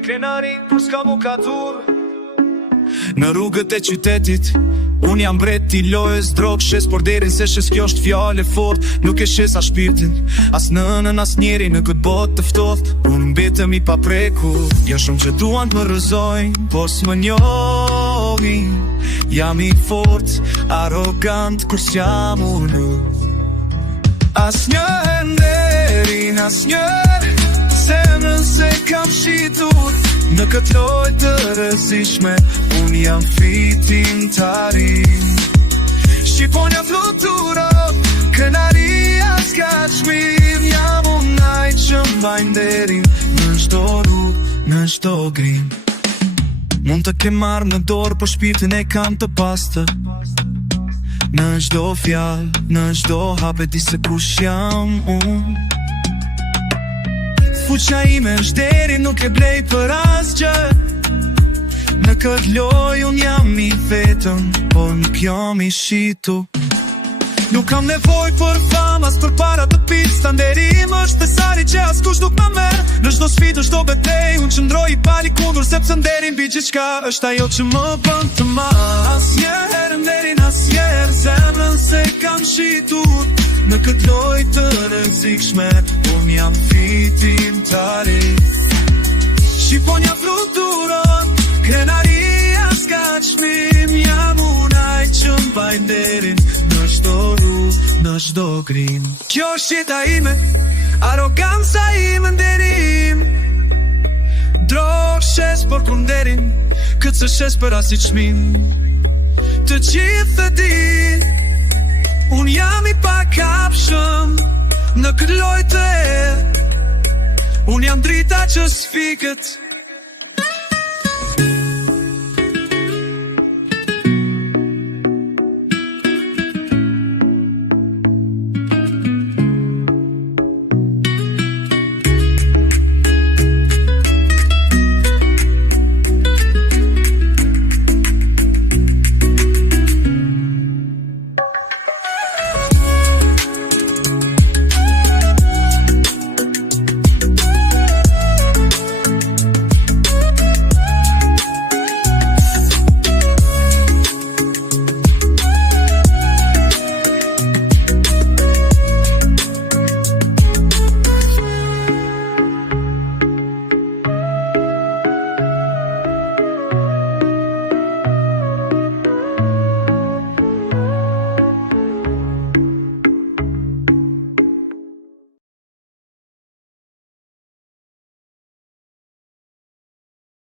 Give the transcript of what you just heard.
me krenari, kur s'ka mu ka dur. Në rrugët e qytetit unë jam bret i lojës drog. Shes por derin se shes kjo është fjale fort. Nuk e shes as shpirtin, as nënën, as njeri në këtë botë të ftoft. Unë mbetëm i papreku. Jo shumë që duan të më rëzojnë, por s'më njohin. Jam i fort, arrogant, kur s'jam unë. As një nderin, as një zemrën se kam shitur. Në këtë lojë të rëzishme, unë jam fitim tarim. Shqiponja flutura, krenaria s'ka qmim. Jam unë ai që mbajnë derin, në çdo rrugë, në çdo grim. Mund të ke marrë në dorë, por shpirtin e kam të pastër. Në çdo fjalë, në çdo hap e di se kush jam unë. Fuqa ime është deri, nuk e blej për asgjë. Në këtë lojë unë jam i vetëm, por nuk jam i shitu. Nuk kam nevoj për fam, as për para të pista. Nderim është pesari që as kush nuk më merr. Në çdo sfidë, çdo betejë, unë qëndroj i pari kundur. Sepse nderim mbi gjithçka është ajo që më bën të marr. Asnjëherë nderin, asnjëherë zemrën se kam shitur. Në këtë lojë të rrezikshme, unë jam fitim tarim. Shqiponja fluturon, krenaria s'ka çmim. Jam unë ai që mbajnë derin, në çdo rrugë, në çdo grim. Kjo është jeta ime, arroganca ime, nderim. Drog shes por kur nderim, këtë se shes për as i çmim. Të gjithë e din, unë jam i pakapshëm. Në këtë lojë të erë, unë jam drita që s'fikët.